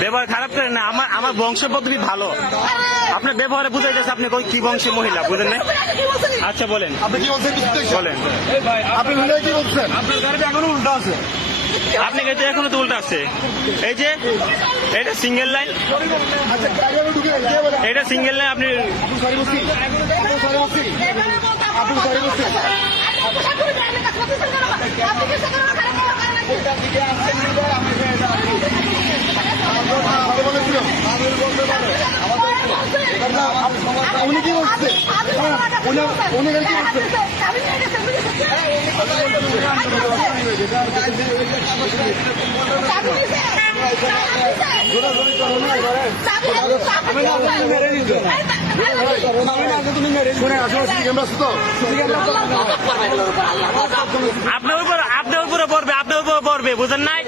ব্যবহার খারাপ করেন না, আমার বংশ পদ্ধতি ভালো। আপনার ব্যবহারে বুঝাই যাচ্ছে আপনি কি বংশের মহিলা, বুঝেন না? আচ্ছা বলেন, আপনি কি বলছেন? বলেন। আপনি কি বলছেন? আপনার গাড়িতে এখনো উল্টা আছে। আপনি কিন্তু এখনো তো উল্টা আছে। এই যে এটা সিঙ্গেল লাইন, এটা সিঙ্গেল লাইন। আপনি উনি কি বলছে? উনি কি বলছে? আপনার উপরে পড়বে, বুঝেন নাই?